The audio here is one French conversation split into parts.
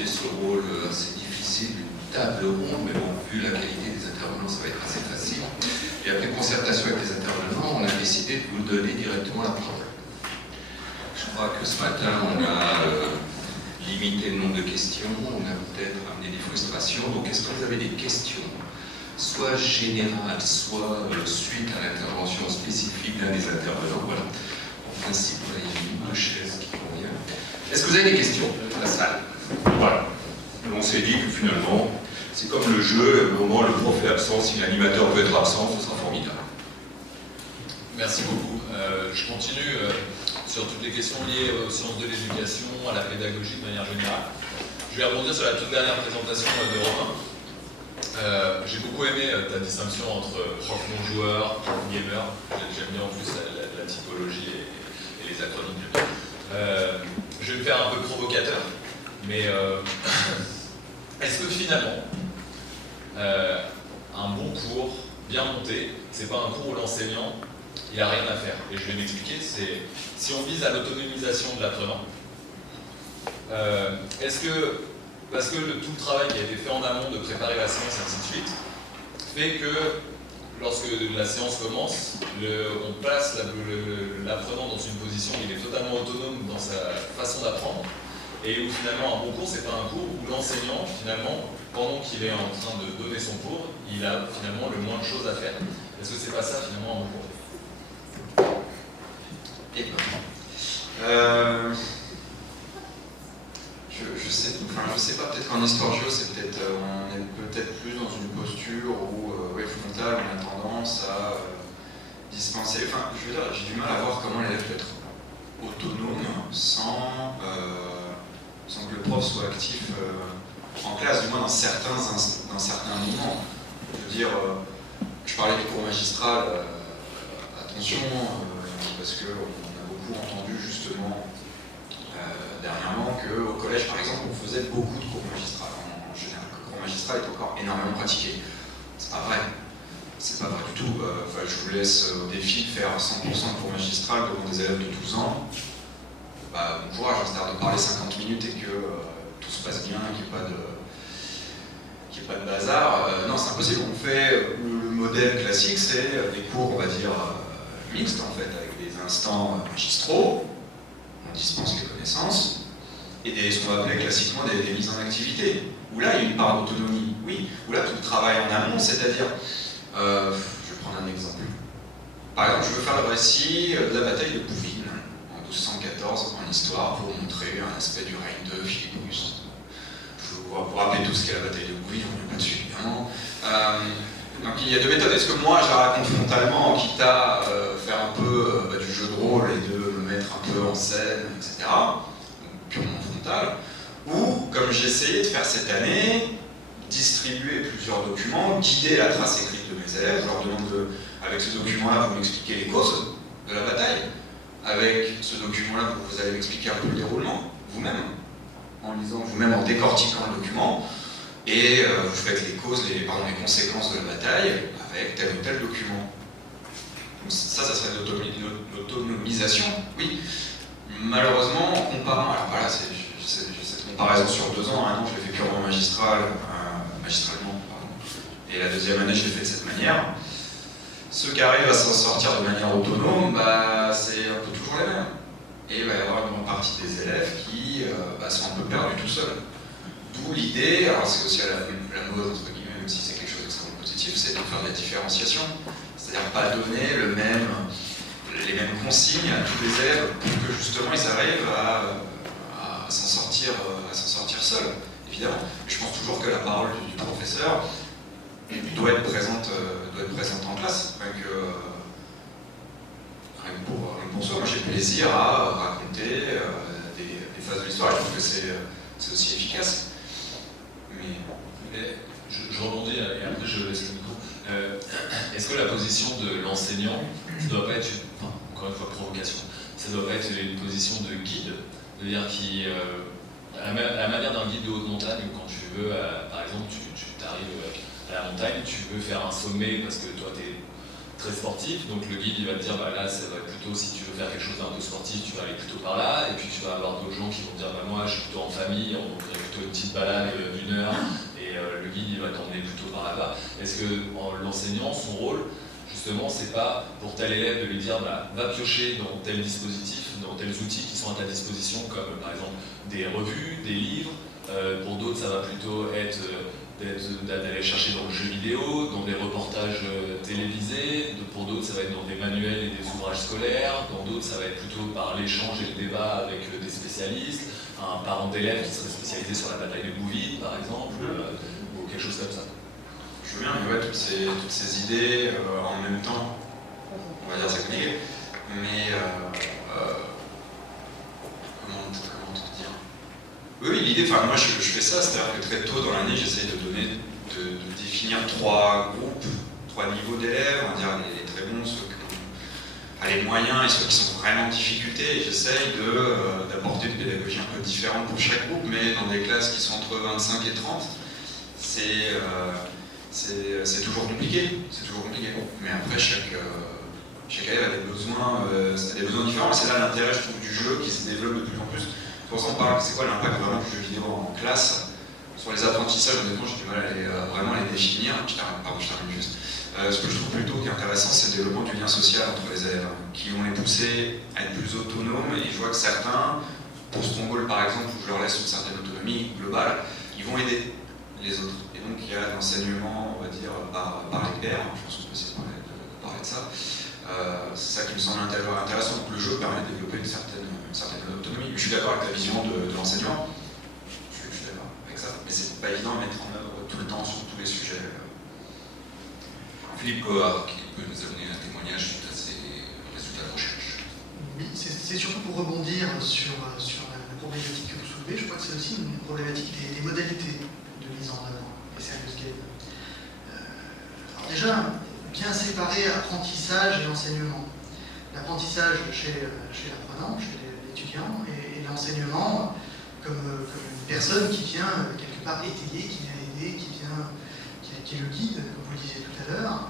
confié ce rôle assez difficile d'une table ronde, mais bon, vu la qualité des intervenants, ça va être assez facile. Et après concertation avec les intervenants, on a décidé de vous donner directement la parole. Je crois que ce matin, on a limité le nombre de questions, on a peut-être amené des frustrations. Donc, est-ce que vous avez des questions, soit générales, soit suite à l'intervention spécifique d'un des intervenants? Voilà. En principe, il y a une ou deux chaises qui convient. Est-ce que vous avez des questions dans la salle? Voilà. On s'est dit que finalement, c'est comme le jeu, au moment où le prof est absent, si l'animateur peut être absent, ce sera formidable. Merci beaucoup. Je continue sur toutes les questions liées aux sciences de l'éducation, à la pédagogie de manière générale. Je vais rebondir sur la toute dernière présentation de Romain. J'ai beaucoup aimé ta distinction entre prof non-joueur, prof gamer. J'aime bien en plus la typologie et les acronymes. Je vais me faire un peu provocateur, mais est-ce que finalement, un bon cours, bien monté, c'est pas un cours où l'enseignant il n'y a rien à faire? Et je vais m'expliquer, c'est si on vise à l'autonomisation de l'apprenant, est-ce que, parce que tout le travail qui a été fait en amont de préparer la séance et ainsi de suite, fait que lorsque la séance commence, on place l'apprenant dans une position où il est totalement autonome dans sa façon d'apprendre, et où finalement un bon cours, c'est pas un cours où l'enseignant, finalement, pendant qu'il est en train de donner son cours, il a finalement le moins de choses à faire. Est-ce que c'est pas ça finalement un bon cours? Je sais pas, peut-être qu'en histoire-géo, on est peut-être plus dans une posture où, frontale, on a tendance à dispenser. Enfin, je veux dire, j'ai du mal à voir comment l'élève peut être autonome sans que le prof soit actif en classe, du moins dans certains moments. Je veux dire, je parlais du cours magistral, attention, parce qu'on a beaucoup entendu justement dernièrement qu'au collège, par exemple, on faisait beaucoup de cours magistral en général. Le cours magistral est encore énormément pratiqué. C'est pas vrai. C'est pas vrai du tout. Je vous laisse au défi de faire 100% de cours magistral devant des élèves de 12 ans. Bon courage, c'est-à-dire de parler 50 minutes et que tout se passe bien, qu'il n'y ait pas de bazar. Non, c'est impossible. On fait le modèle classique, c'est des cours, on va dire, mixtes, en fait, avec des instants magistraux. On dispense les connaissances, et ce qu'on va appeler classiquement des mises en activité, où là il y a une part d'autonomie, oui, où là tout le travail en amont, c'est-à-dire, je vais prendre un exemple. Par exemple, je veux faire le récit de la bataille de Bouvines, en 1214, en histoire, pour montrer un aspect du règne de Philippe Auguste. Je vais vous rappeler tout ce qu'est la bataille de Bouvines, on n'est pas dessus évidemment. Donc il y a deux méthodes. Est-ce que moi je la raconte frontalement, quitte à faire un peu du jeu de rôle et de me mettre un peu en scène, etc., purement frontal, ou comme j'ai essayé de faire cette année, distribuer plusieurs documents, guider la trace écrite de mes élèves. Je leur demande avec ce document-là, vous m'expliquez les causes de la bataille. Avec ce document-là, vous allez m'expliquer un peu le déroulement, vous-même, en lisant vous-même, en décortiquant le document. Et vous faites les causes, les conséquences de la bataille avec tel ou tel document. Donc ça serait de l'autonomisation, oui. Malheureusement, en comparant, alors voilà, j'ai cette comparaison sur 2 ans, 1 an, je l'ai fait purement magistralement, pardon. Et la deuxième année, je l'ai fait de cette manière. Ceux qui arrivent à s'en sortir de manière autonome, c'est un peu toujours les mêmes. Et il va y avoir une grande partie des élèves qui sont un peu perdus tout seuls. D'où l'idée, alors c'est aussi à la mode, entre guillemets, même si c'est quelque chose d'extrêmement positif, c'est de faire de la différenciation. C'est-à-dire pas donner les mêmes consignes à tous les élèves pour que justement ils arrivent à s'en sortir seuls, évidemment. Mais je pense toujours que la parole du professeur doit être présente en classe. Rien que pour ça, moi j'ai plaisir à raconter des phases de l'histoire. Je trouve que c'est aussi efficace. Mais je rebondis et après je laisse le micro. Est-ce que la position de l'enseignant, ça doit pas être, encore une fois provocation, ça doit pas être une position de guide, c'est-à-dire à la manière d'un guide de haute montagne, où quand tu veux, par exemple, tu t'arrives à la montagne, tu veux faire un sommet parce que toi tu es très sportif, donc le guide il va te dire là ça va être plutôt, si tu veux faire quelque chose d'un peu sportif, tu vas aller plutôt par là, et puis tu vas avoir d'autres gens qui vont te dire moi je suis plutôt en famille, donc plutôt une petite balade d'1 heure et le guide il va t'emmener plutôt par là-bas. Est-ce que l'enseignant, son rôle, justement, c'est pas pour tel élève de lui dire bah, va piocher dans tel dispositif, dans tels outils qui sont à ta disposition, comme par exemple des revues, des livres. Pour d'autres, ça va plutôt être d'aller chercher dans le jeu vidéo, dans des reportages télévisés. Pour d'autres, ça va être dans des manuels et des ouvrages scolaires. Dans d'autres, ça va être plutôt par l'échange et le débat avec des spécialistes. Un parent d'élève qui serait spécialisé sur la bataille de Bouvines, par exemple, ou quelque chose comme ça. Je veux bien, mais ouais, toutes ces idées en même temps, on va dire c'est compliqué, mais comment te dire? Oui, l'idée, enfin moi je fais ça, c'est-à-dire que très tôt dans l'année, j'essaye de définir 3 groupes, 3 niveaux d'élèves, on va dire les très bons, ceux qui ont les moyens et ceux qui sont vraiment en difficulté, et j'essaye d'apporter une pédagogie un peu différente pour chaque groupe, mais dans des classes qui sont entre 25 et 30, c'est toujours compliqué, mais après chaque élève a des besoins différents, et c'est là l'intérêt, je trouve, du jeu qui se développe de plus en plus. C'est pour ça qu'on parle, c'est quoi l'impact vraiment du jeu vidéo en classe sur les apprentissages. Honnêtement, j'ai du mal à vraiment les définir. Je termine juste. Ce que je trouve plutôt qui est intéressant, c'est le développement du lien social entre les élèves, qui vont les pousser à être plus autonomes, et je vois que certains, pour Stronghold par exemple, où je leur laisse une certaine autonomie globale, ils vont aider les autres. Et donc il y a l'enseignement, on va dire, par les pairs, je pense qu'on peut essayer de parler de ça. C'est ça qui me semble intéressant. Donc le jeu permet de développer une certaine autonomie. Je suis d'accord avec la vision de l'enseignement, je suis d'accord avec ça, mais c'est pas évident de mettre en œuvre tout le temps sur tous les sujets. Philippe Cohard, qui peut nous amener un témoignage suite à ces résultats de recherche. Oui, c'est surtout pour rebondir sur la problématique que vous soulevez. Je crois que c'est aussi une problématique des modalités de mise en œuvre des serious games. Alors déjà, bien séparer apprentissage et enseignement. L'apprentissage chez l'apprenant, chez l'étudiant, et l'enseignement comme une personne qui vient quelque part étayer, qui vient aider, qui est le guide, comme vous le disiez tout à l'heure.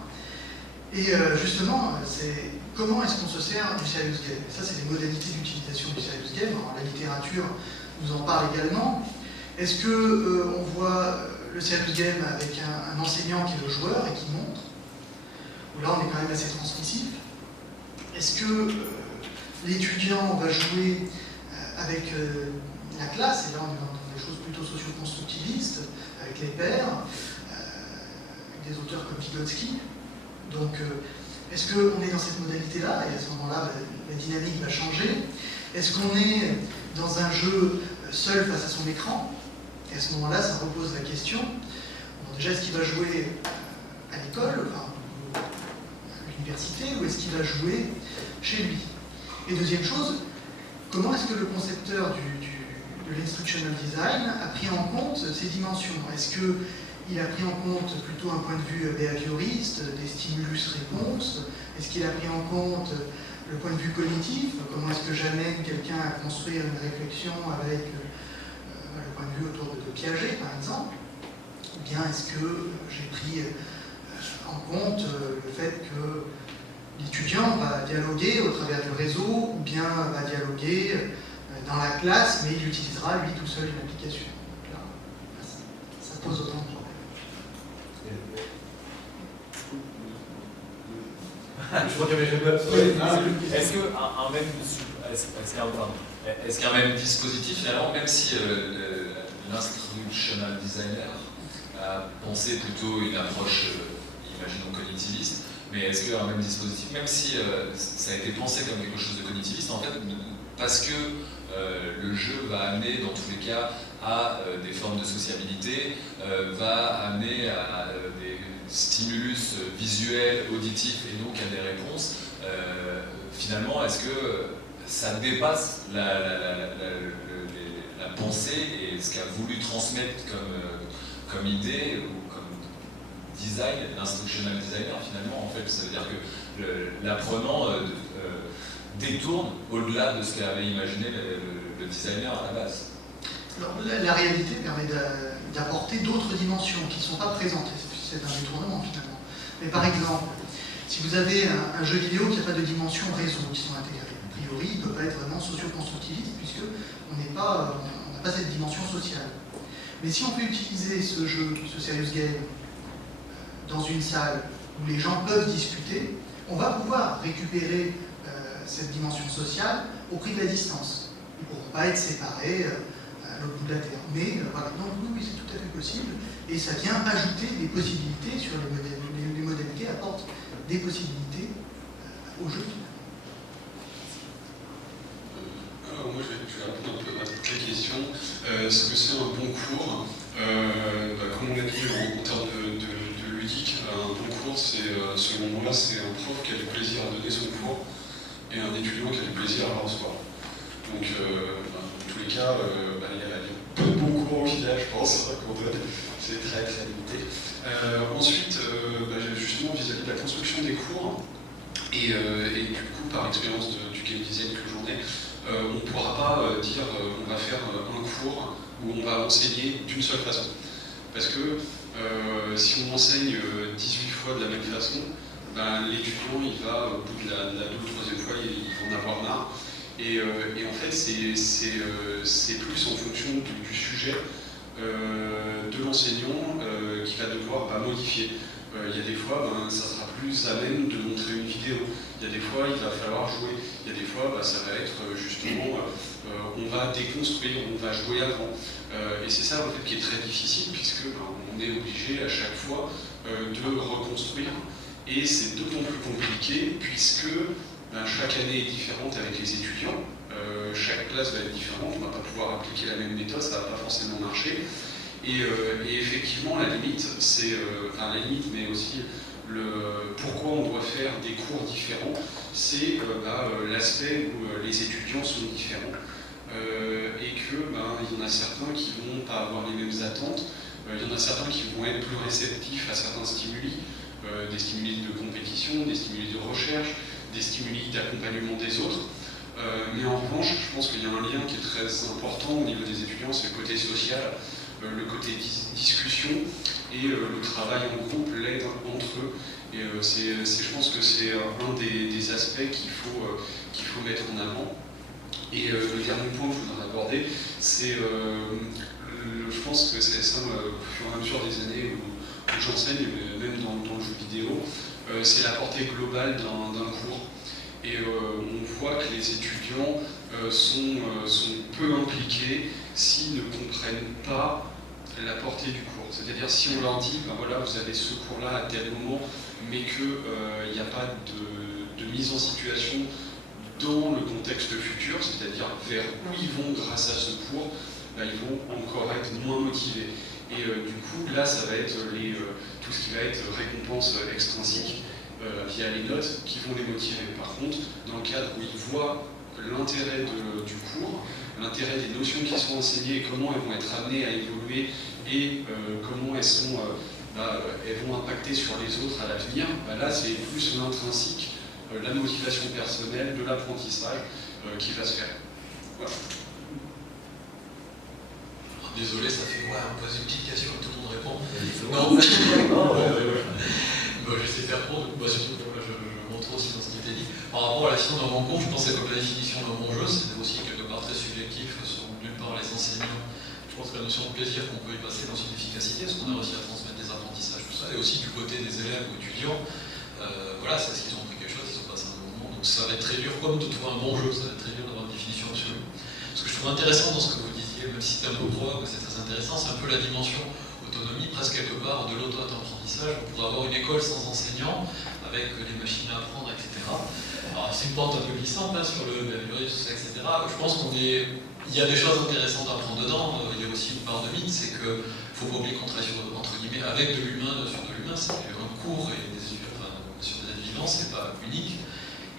Et justement, c'est comment est-ce qu'on se sert du serious game. Et ça, c'est les modalités d'utilisation du serious game. Alors, la littérature nous en parle également. Est-ce qu'on voit le serious game avec un enseignant qui est le joueur et qui montre, où là on est quand même assez transmissif? Est-ce que l'étudiant va jouer avec la classe, et là on est dans des choses plutôt socio-constructivistes, avec les pairs, des auteurs comme Vygotsky. Donc, est-ce qu'on est dans cette modalité-là, et à ce moment-là, la dynamique va changer? Est-ce qu'on est dans un jeu seul face à son écran? Et à ce moment-là, ça repose la question. Bon, déjà, est-ce qu'il va jouer à l'école, enfin, à l'université, ou est-ce qu'il va jouer chez lui? Et deuxième chose, comment est-ce que le concepteur de l'instructional design a pris en compte ces dimensions? Est-ce qu'il a pris en compte plutôt un point de vue behavioriste, des stimulus-réponses? Est-ce qu'il a pris en compte le point de vue cognitif? Comment est-ce que j'amène quelqu'un à construire une réflexion avec le point de vue autour de Piaget, par exemple? Ou bien est-ce que j'ai pris en compte le fait que l'étudiant va dialoguer au travers du réseau, ou bien va dialoguer dans la classe, mais il utilisera lui tout seul une application? Donc là, ça pose autant de problèmes. Je crois qu'il y avait une Est-ce qu'un même dispositif, finalement, même si l'instructional designer a pensé plutôt une approche, imaginons, cognitiviste, mais est-ce qu'un même dispositif, même si ça a été pensé comme quelque chose de cognitiviste, en fait, parce que le jeu va amener, dans tous les cas, à des formes de sociabilité, va amener à des stimulus visuels, auditifs, et donc à des réponses, finalement, est-ce que ça dépasse la pensée et ce qu'a voulu transmettre comme idée ou comme design, l'instructional designer, finalement, en fait, ça veut dire que l'apprenant détourne au-delà de ce qu'avait imaginé le designer à la base. Alors, la réalité permet d'apporter d'autres dimensions qui ne sont pas présentes. C'est un détournement, finalement. Mais par exemple, si vous avez un jeu vidéo qui n'a pas de dimension réseau qui sont intégrées, a priori, il ne peut pas être vraiment socio-constructiviste puisqu'on n'a pas cette dimension sociale. Mais si on peut utiliser ce jeu, ce serious game, dans une salle où les gens peuvent discuter, on va pouvoir récupérer cette dimension sociale au prix de la distance. Ils ne pourront pas être séparés à l'autre bout de la Terre. Mais voilà, donc oui, c'est tout à fait possible. Et ça vient ajouter des possibilités sur les modalités, apportent des possibilités au jeu. Alors moi je vais répondre un peu à toutes les questions. Ce que c'est un bon cours, comme on l'a dit en termes de ludique, un bon cours, c'est, selon moi, c'est un prof qui a du plaisir à donner son cours et un étudiant qui a du plaisir à le recevoir. Donc dans tous les cas, il y a peu de bons cours au final, je pense, qu'on donne. C'est très très limité. Ensuite, justement vis-à-vis de la construction des cours, et du coup par expérience du game design que j'en ai, on ne pourra pas dire on va faire un cours où on va enseigner d'une seule façon. Parce que si on enseigne 18 fois de la même façon, l'étudiant, il va, au bout de la 2e ou 3e fois, il va en avoir marre. Et en fait, c'est plus en fonction du sujet de l'enseignant qui va devoir modifier. Il y a des fois, ça sera plus à même de montrer une vidéo. Il y a des fois, il va falloir jouer. Il y a des fois, ça va être justement, on va déconstruire, on va jouer avant. Et c'est ça en fait qui est très difficile, puisque on est obligé à chaque fois de reconstruire. Et c'est d'autant plus compliqué, puisque chaque année est différente avec les étudiants. Chaque classe va être différente, on ne va pas pouvoir appliquer la même méthode, ça ne va pas forcément marcher. Et effectivement, la limite, c'est, la limite, mais aussi pourquoi on doit faire des cours différents, c'est l'aspect où les étudiants sont différents et que il y en a certains qui ne vont pas avoir les mêmes attentes, il y en a certains qui vont être plus réceptifs à certains stimuli, des stimuli de compétition, des stimuli de recherche, des stimuli d'accompagnement des autres. Mais en revanche, je pense qu'il y a un lien qui est très important au niveau des étudiants, c'est le côté social, le côté discussion et le travail en groupe, l'aide entre eux. Et je pense que c'est un des aspects qu'il faut mettre en avant. Et le dernier point que je voudrais aborder, c'est, je pense que c'est ça, au fur et à mesure des années où j'enseigne, même dans le jeu vidéo, c'est la portée globale d'un cours. Et on voit que les étudiants sont peu impliqués s'ils ne comprennent pas la portée du cours. C'est-à-dire si on leur dit, voilà, vous avez ce cours-là à tel moment, mais qu'il n'y a pas de mise en situation dans le contexte futur, c'est-à-dire vers où ils vont grâce à ce cours, ils vont encore être moins motivés. Et du coup, là, ça va être tout ce qui va être récompense extrinsique, via les notes qui vont les motiver. Par contre, dans le cadre où ils voient l'intérêt du cours, l'intérêt des notions qui sont enseignées et comment elles vont être amenées à évoluer et comment elles vont impacter sur les autres à l'avenir, là c'est plus l'intrinsèque, la motivation personnelle, de l'apprentissage qui va se faire. Voilà. Désolé, ça fait on pose une petite question et tout le monde répond. J'essaie de faire court, surtout que je montre aussi dans ce qui était dit. Par rapport à la définition d'un bon cours, je pensais que la définition d'un bon jeu, c'était aussi quelque part très subjectif, sur d'une part les enseignants. Je pense que la notion de plaisir qu'on peut y passer dans son efficacité, parce qu'on a réussi à transmettre des apprentissages, tout ça, et aussi du côté des élèves ou étudiants, c'est ce qu'ils ont appris quelque chose, ils ont passé un bon moment. Donc ça va être très dur, comme de trouver un bon jeu, ça va être très dur d'avoir une définition absolue. Ce que je trouve intéressant dans ce que vous disiez, même si c'était un peu provoque, c'est très intéressant, c'est un peu la dimension autonomie, presque quelque part de l'auto-apprentissage. On pourrait avoir une école sans enseignants, avec des machines à apprendre, etc. Alors c'est une pente un peu glissante sur le behaviorisme, etc. Je pense il y a des choses intéressantes à prendre dedans. Il y a aussi une part de mythe, c'est qu'il ne faut pas oublier qu'on travaille entre guillemets avec de l'humain, sur de l'humain, c'est un cours et sur des êtres vivants, c'est pas unique.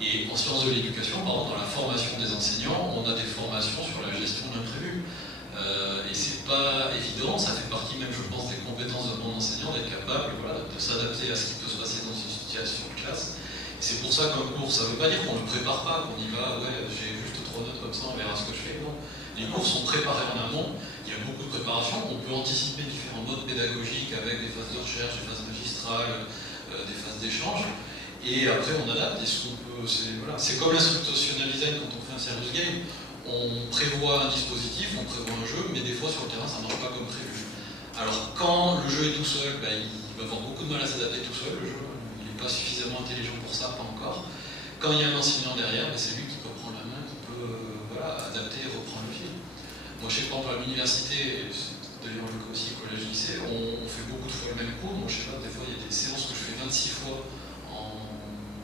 Et en sciences de l'éducation, par exemple, dans la formation des enseignants, on a des formations sur la gestion de l'imprévu. Et c'est pas évident, ça fait partie même, je pense, des compétences d'un bon enseignant, d'être capable de s'adapter à ce qui peut se passer dans une situation de classe. Et c'est pour ça qu'un cours, ça ne veut pas dire qu'on ne le prépare pas, qu'on y va, j'ai juste 3 notes comme ça, on verra ce que je fais. Non. Les cours sont préparés en amont, il y a beaucoup de préparation, on peut anticiper différents modes pédagogiques avec des phases de recherche, des phases magistrales, des phases d'échange. Et après, on adapte. C'est comme l'instructional design quand on fait un serious game. On prévoit un dispositif, on prévoit un jeu, mais des fois sur le terrain, ça ne marche pas comme prévu. Alors quand le jeu est tout seul, il va avoir beaucoup de mal à s'adapter tout seul, le jeu. Il n'est pas suffisamment intelligent pour ça, pas encore. Quand il y a un enseignant derrière, c'est lui qui peut prendre la main, qui peut adapter et reprendre le fil. Moi je sais pas, à l'université, d'ailleurs le cas aussi au collège-lycée, on fait beaucoup de fois le même cours. Moi je sais pas, des fois il y a des séances que je fais 26 fois en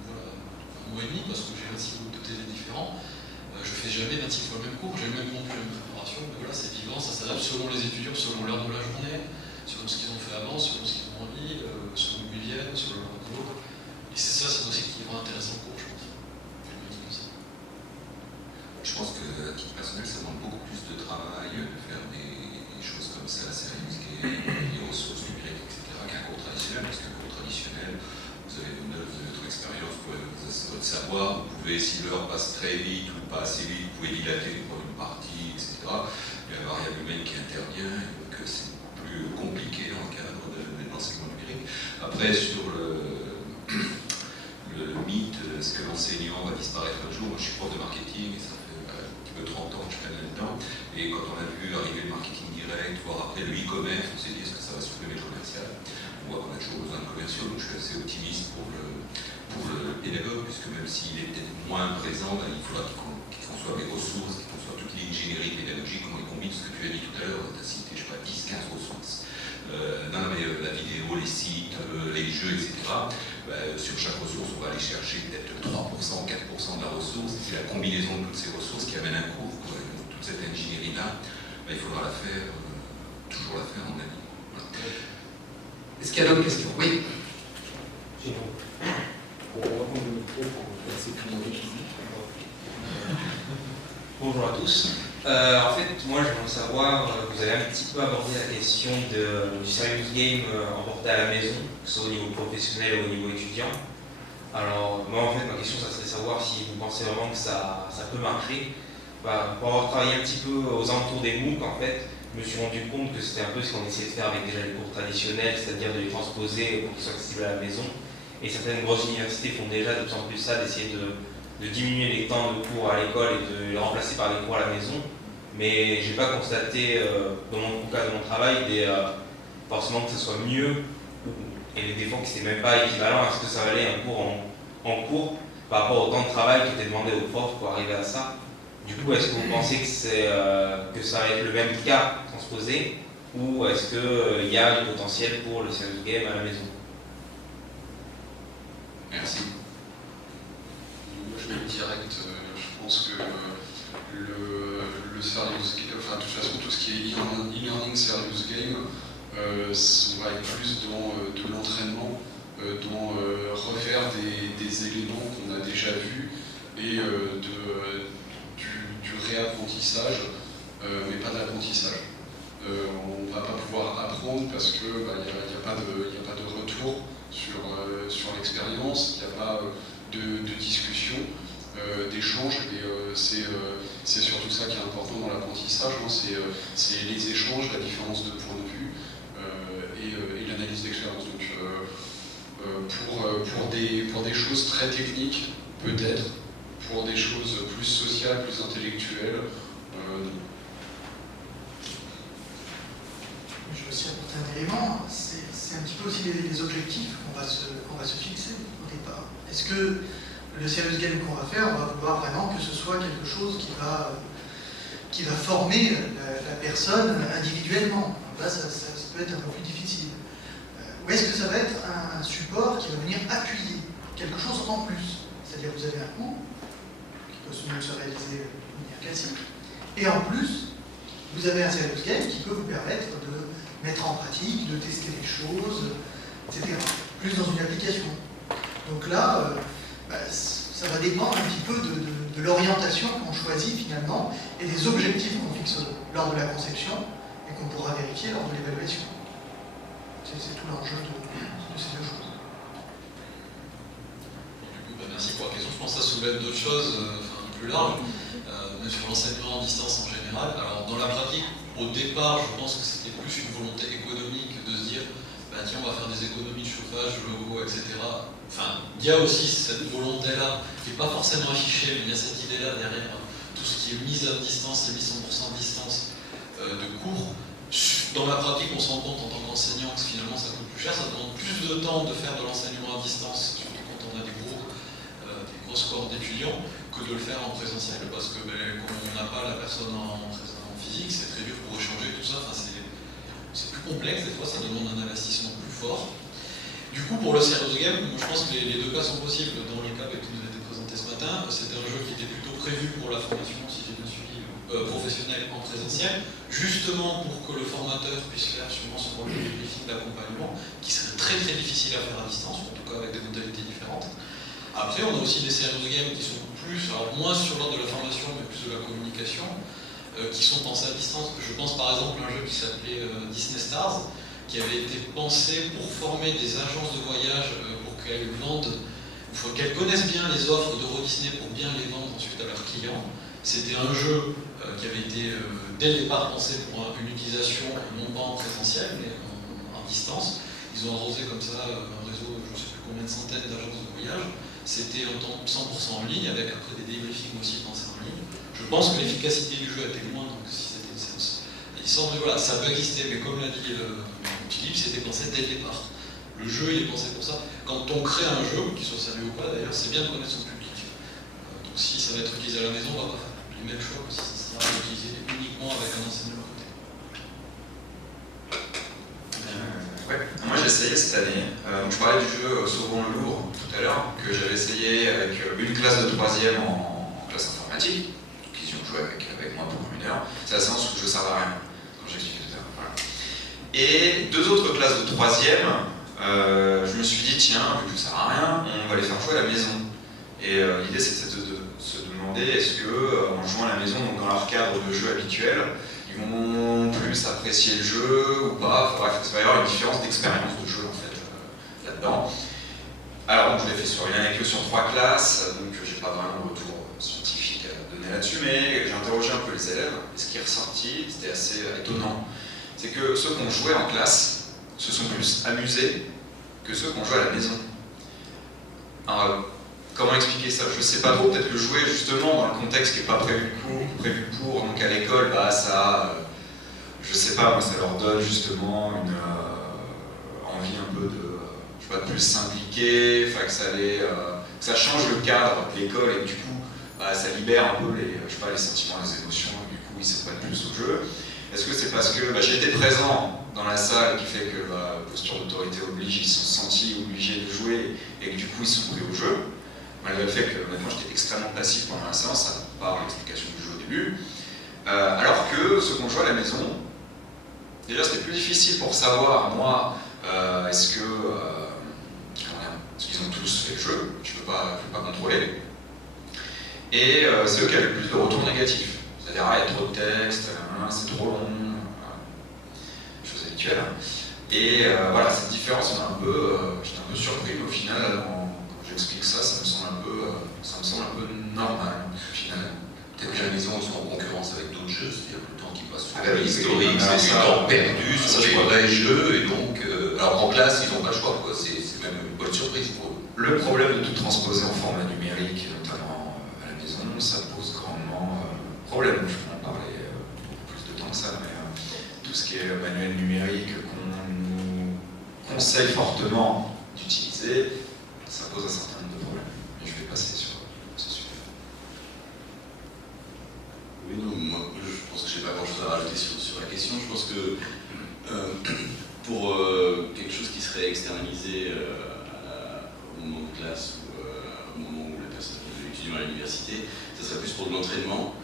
un mois et demi, parce que j'ai 26 groupes de télé différents. Je fais jamais 26 fois le même cours, j'ai même non plus la même préparation, mais voilà, c'est vivant, ça s'adapte selon les étudiants, selon l'heure de la journée, selon ce qu'ils ont fait avant, selon ce qu'ils ont envie, selon où ils viennent, selon leur boulot. Et c'est ça, c'est aussi qui rend intéressant le cours, je pense. Je pense qu'à titre personnel, ça demande beaucoup plus de travail de faire des choses comme ça, la Serious Game, les ressources numériques, etc., qu'un cours traditionnel, parce qu'un cours traditionnel, vous avez votre expérience, votre savoir, vous pouvez, si l'heure passe très vite ou pas assez vite, vous pouvez dilater pour une partie, etc. Il y a la variable humaine qui intervient, et donc c'est beaucoup plus compliqué dans le cadre de l'enseignement numérique. Après, sur le mythe, est-ce que l'enseignant va disparaître un jour? Moi je suis prof de marketing, et ça fait un petit peu 30 ans que je traîne là-dedans, et quand on a vu arriver le marketing direct, voire après le e-commerce, on s'est dit est-ce que ça va supprimer le commercial? On voit qu'on a toujours besoin de commerciaux, donc je suis assez optimiste pour le pédagogue, puisque même s'il est peut-être moins présent, il faudra qu'il conçoive les ressources, qu'il conçoive toute l'ingénierie pédagogique, comment il combine ce que tu as dit tout à l'heure, tu as cité, je sais pas, 10-15 ressources. Non, mais la vidéo, les sites, les jeux, etc. Sur chaque ressource, on va aller chercher peut-être 3%, 4% de la ressource, et c'est la combinaison de toutes ces ressources qui amène un cours. Donc, toute cette ingénierie-là, il faudra toujours la faire, à mon avis. Voilà. Est-ce qu'il y a d'autres questions? Oui. Bonjour à tous. En fait, moi j'aimerais savoir, vous avez un petit peu abordé la question du serious game emporté à la maison, que ce soit au niveau professionnel ou au niveau étudiant. Alors, moi en fait, ma question, ça serait de savoir si vous pensez vraiment que ça peut marcher. Pour avoir travaillé un petit peu aux alentours des MOOC, en fait, je me suis rendu compte que c'était un peu ce qu'on essayait de faire avec déjà les cours traditionnels, c'est-à-dire de les transposer pour qu'ils soient accessibles à la maison. Et certaines grosses universités font déjà de plus en plus ça, d'essayer de diminuer les temps de cours à l'école et de les remplacer par des cours à la maison. Mais j'ai pas constaté, dans mon cas de mon travail, forcément que ce soit mieux, et des fois que c'était même pas équivalent à ce que ça valait un cours en cours par rapport au temps de travail qui était demandé aux profs pour arriver à ça. Du coup, est-ce que vous pensez que ça va être le même cas transposé, ou est-ce qu'il y a du potentiel pour le serious game à la maison? Merci. Moi je vais direct, je pense que le serious game, enfin de toute façon tout ce qui est e-learning serious game, on va être plus dans de l'entraînement, dans refaire des éléments qu'on a déjà vus et du réapprentissage, mais pas d'apprentissage. On ne va pas pouvoir apprendre parce qu'il n'y a pas de retour sur l'expérience, il n'y a pas de discussion, d'échange, et c'est surtout ça qui est important dans l'apprentissage, hein, c'est les échanges, la différence de point de vue et l'analyse d'expérience. Donc pour des choses très techniques, peut-être, pour des choses plus sociales, plus intellectuelles, Je vais aussi apporter un élément, c'est un petit peu aussi les objectifs qu'on va se fixer au départ. Est-ce que le serious game qu'on va faire, on va vouloir vraiment que ce soit quelque chose qui va former la personne individuellement? Là, ça peut être un peu plus difficile. Ou est-ce que ça va être un support qui va venir appuyer quelque chose en plus? C'est-à-dire que vous avez un cours qui peut se réaliser de manière classique, et en plus, vous avez un serious game qui peut vous permettre de mettre en pratique, de tester les choses, etc. Plus dans une application. Donc là, ça va dépendre un petit peu de l'orientation qu'on choisit finalement et des objectifs qu'on fixe lors de la conception et qu'on pourra vérifier lors de l'évaluation. C'est tout l'enjeu de ces deux choses. Du coup, merci pour la question. Je pense que ça soulève d'autres choses plus larges, même sur l'enseignement en distance en général. Alors, dans la pratique, au départ, je pense que c'était plus une volonté économique de se dire tiens, on va faire des économies de chauffage, de logo, etc. Enfin, il y a aussi cette volonté-là qui n'est pas forcément affichée, mais il y a cette idée-là derrière tout ce qui est mise à distance et mise 100% à distance de cours. dans la pratique, on se rend compte en tant qu'enseignant que finalement ça coûte plus cher, ça demande plus de temps de faire de l'enseignement à distance, surtout quand on a des grosses cohortes d'étudiants, que de le faire en présentiel, parce que comme on n'a pas la personne en physique, c'est très dur pour échanger, tout ça, c'est plus complexe, des fois ça demande un investissement plus fort. Du coup, pour le serious game, je pense que les deux cas sont possibles. Dans le cas qui nous a été présenté ce matin, c'était un jeu qui était plutôt prévu pour la formation, si j'ai bien suivi, professionnelle en présentiel, justement pour que le formateur puisse faire sûrement son rôle de briefing, d'accompagnement, qui serait très très difficile à faire à distance, en tout cas avec des modalités différentes. Après, on a aussi des serious games qui sont plus, alors moins sur l'ordre de la formation, mais plus de la communication, qui sont pensés à distance. Je pense par exemple à un jeu qui s'appelait Disney Stars, qui avait été pensé pour former des agences de voyage pour qu'elles vendent, qu'elles connaissent bien les offres d'Euro Disney pour bien les vendre ensuite à leurs clients. C'était un jeu qui avait été dès le départ pensé pour une utilisation non pas en présentiel mais en distance. Ils ont arrosé comme ça un réseau, je ne sais plus combien de centaines d'agences de voyage. C'était en temps 100% en ligne avec après des débriefings aussi pensés en ligne. Je pense que l'efficacité du jeu était moins, donc si c'était une séance à distance, mais voilà, ça peut exister, mais comme l'a dit Philippe, c'était pensé dès le départ. Le jeu, il est pensé pour ça. Quand on crée un jeu, qu'il soit sérieux ou pas d'ailleurs, c'est bien de connaître son public. Donc si ça va être utilisé à la maison, on va pas faire les mêmes choix que si ça sera utilisé uniquement avec un enseignant à côté. Ouais. Moi j'ai essayé cette année, donc je parlais du jeu Sauvons le Louvre tout à l'heure, que j'avais essayé avec une classe de 3e en classe informatique, qui ont joué avec moi pendant 1 heure. C'est la séance où je ne servais à rien, quand j'expliquais tout à l'heure. Voilà. Et 2 autres classes de 3e, je me suis dit, tiens, vu que je ne sers à rien, on va les faire jouer à la maison. Et l'idée c'était de se demander, est-ce qu'en jouant à la maison, donc dans leur cadre de jeu habituel, ils vont plus apprécier le jeu ou pas. Bref, il va y avoir une différence d'expérience de jeu en fait là-dedans. Alors donc, je l'ai fait sur rien que sur 3 classes, donc j'ai pas vraiment de retour scientifique à donner là-dessus, mais j'ai interrogé un peu les élèves, et ce qui est ressorti, c'était assez étonnant. C'est que ceux qui ont joué en classe se sont plus amusés que ceux qui ont joué à la maison. Alors, comment expliquer ça? Je sais pas trop, peut-être que jouer justement dans le contexte qui n'est pas prévu pour, donc à l'école, bah ça, je sais pas, moi ça leur donne justement une envie un peu de, je sais pas, de plus s'impliquer, que ça change le cadre de l'école et que du coup, bah, ça libère un peu les sentiments, les émotions, et du coup ils se prennent plus au jeu. Est-ce que c'est parce que j'étais présent dans la salle qui fait que la posture d'autorité oblige, ils se sont sentis obligés de jouer et que du coup ils sont pris au jeu? Malgré le fait que maintenant j'étais extrêmement passif pendant la séance, à part l'explication du jeu au début, alors que ceux qu'on joue à la maison, déjà c'était plus difficile pour savoir, moi, est-ce qu'ils ont tous fait le jeu, je ne peux pas contrôler, et c'est eux qui avaient le plus de retours négatifs, c'est-à-dire il y a trop de texte, c'est trop long, chose habituelle, et voilà, cette différence, j'étais un peu surpris, mais au final, j'explique ça, ça me semble un peu normal au final. Peut-être que la maison sont en concurrence avec d'autres jeux, c'est-à-dire que le temps qui passe sur oui, l'historique, c'est du temps perdu sur les vrais jeux, et donc, alors en classe, ils n'ont pas le choix, quoi. C'est même une bonne surprise pour eux. Le problème de tout transposer en format numérique, notamment à la maison, ça pose grandement problème. Je peux en parler beaucoup plus de temps que ça, mais tout ce qui est manuel numérique qu'on nous conseille fortement d'utiliser, ça pose un certain nombre de problèmes. Et je vais passer sur ce sujet. Oui, non, moi je pense que je n'ai pas grand-chose à rajouter sur la question. Je pense que pour quelque chose qui serait externalisé au moment de classe ou au moment où la personne est étudiant à l'université, ça serait plus pour de l'entraînement.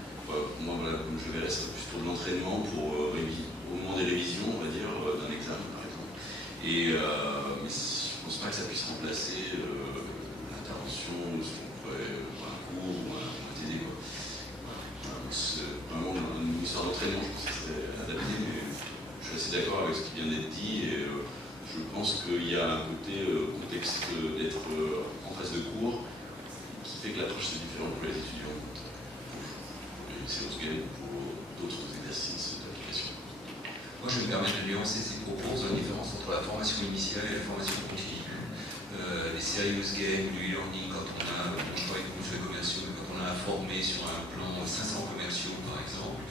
Moi, voilà, comme je le verrais, ça serait plus pour de l'entraînement, au moment des révisions, on va dire, d'un examen par exemple. Mais je ne pense pas que ça puisse remplacer l'intervention de ce qu'on pourrait voir un cours ou un TD. C'est vraiment une histoire d'entraînement, je pense que ça serait adapté, mais je suis assez d'accord avec ce qui vient d'être dit et je pense qu'il y a un côté contexte d'être en phase de cours qui fait que l'approche c'est différent pour les étudiants. Une séance game pour d'autres exercices d'application. Moi, je vais me permettre de nuancer ces propos sur la différence entre la formation initiale et la formation continue. Les serious games, du e-learning, quand on a, je travaille beaucoup sur les commerciaux, mais quand on a formé sur un plan 500 commerciaux par exemple,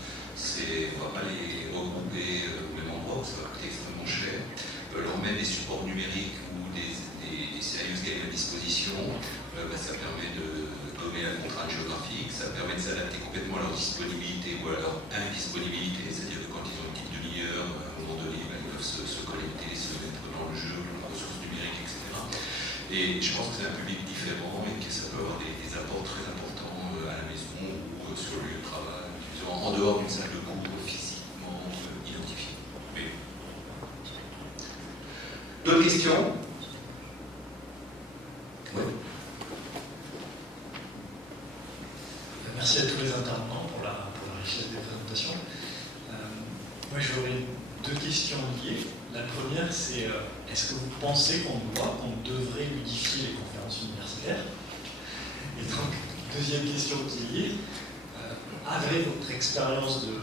on ne va pas les regrouper au même endroit, ça va coûter extrêmement cher. Leur mettre des supports numériques ou des serious games à disposition, ça permet de donner la contrainte géographique, ça permet de s'adapter complètement à leur disponibilité ou à leur indisponibilité, c'est-à-dire que quand ils ont une petite demi-heure, à un moment donné, ils peuvent se connecter, se mettre dans le jeu, les ressources numériques, etc. Et je pense que c'est un public différent et que ça peut avoir des apports très importants à la maison ou sur le lieu de travail, en dehors d'une salle de cours physiquement identifiée. Mais... D'autres questions? Oui. Merci à tous les intervenants pour la richesse des présentations. Moi, j'aurais deux questions liées. La première, c'est est-ce que vous pensez qu'on devrait ludifier les conférences universitaires? Et donc, deuxième question qui est liée, avec votre expérience de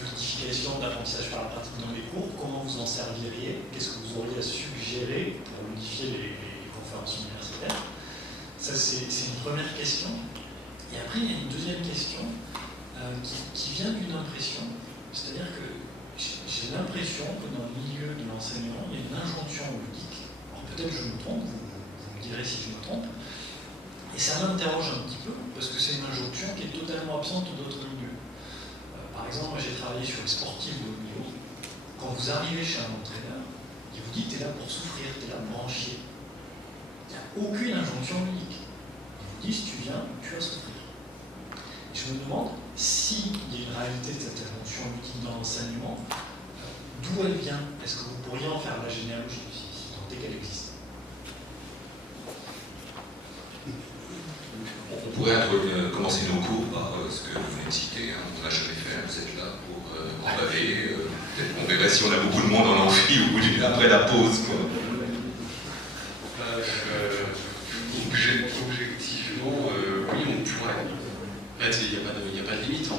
ludification, d'apprentissage par la pratique dans les cours, comment vous en serviriez? Qu'est-ce que vous auriez à suggérer pour ludifier les conférences universitaires? Ça, c'est une première question. Et après, il y a une deuxième question qui vient d'une impression, c'est-à-dire que j'ai l'impression que dans le milieu de l'enseignement, il y a une injonction ludique. Alors peut-être je me trompe, vous me direz si je me trompe, et ça m'interroge un petit peu, parce que c'est une injonction qui est totalement absente d'autres milieux. Par exemple, moi j'ai travaillé sur les sportifs de haut niveau. Quand vous arrivez chez un entraîneur, il vous dit que tu es là pour souffrir, tu es là pour en chier. Il n'y a aucune injonction ludique. Il vous dit si tu viens, tu vas souffrir. Et je me demande s'il y a une réalité de cette injonction ludique dans l'enseignement, d'où elle vient? Est-ce que vous pourriez en faire la généalogie aussi, si tant est qu'elle existe? On pourrait commencer nos cours par ce que vous venez de citer, hein. On n'a jamais fait, vous êtes là pour en baver. Peut-être qu'on verrait si on a beaucoup de monde en amphi ou après la pause. Quoi. Objectivement, oui, on pourrait. En fait, il n'y a pas de limite, on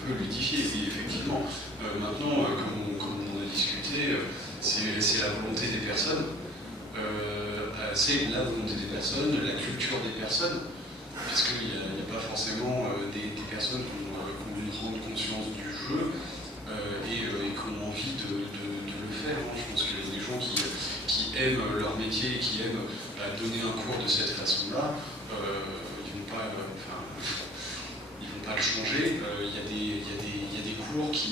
peut ludifier, effectivement. Maintenant, comme on a discuté, c'est la volonté des personnes. C'est la volonté des personnes, la culture des personnes, parce qu'il n'y a pas forcément des personnes qui ont une grande conscience du jeu et qui ont envie de le faire. Je pense qu'il y a des gens qui aiment leur métier et qui aiment donner un cours de cette façon-là. Ils ne vont pas le changer. Il y a des cours qui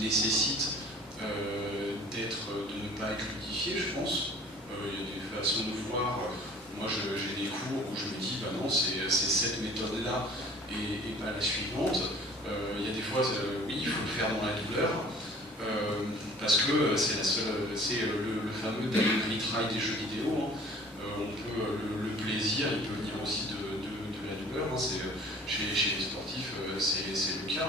nécessitent de ne pas être ludifiés, je pense. Il y a des façons de voir. Moi, j'ai des cours où je me dis, bah non, c'est cette méthode-là et pas la suivante. Il y a des fois, oui, il faut le faire dans la douleur, parce que c'est le fameux Daniel Retry des jeux vidéo. On peut, le plaisir, il peut venir aussi de la douleur. Chez les sportifs, c'est le cas.